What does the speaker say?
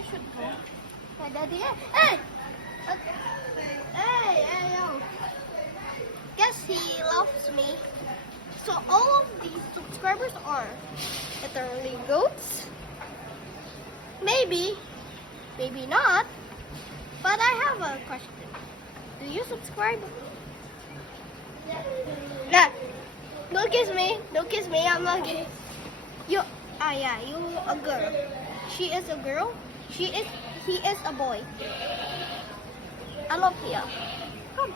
I should go. My daddy. Hey! Okay. Hey, yo. Guess he loves me. So all of these subscribers are literally goats. Maybe not. But I have a question. Do you subscribe? Nah. Don't kiss me. Don't kiss me. I'm not gay. You a girl. She is a girl. He is a boy. I love you. Come.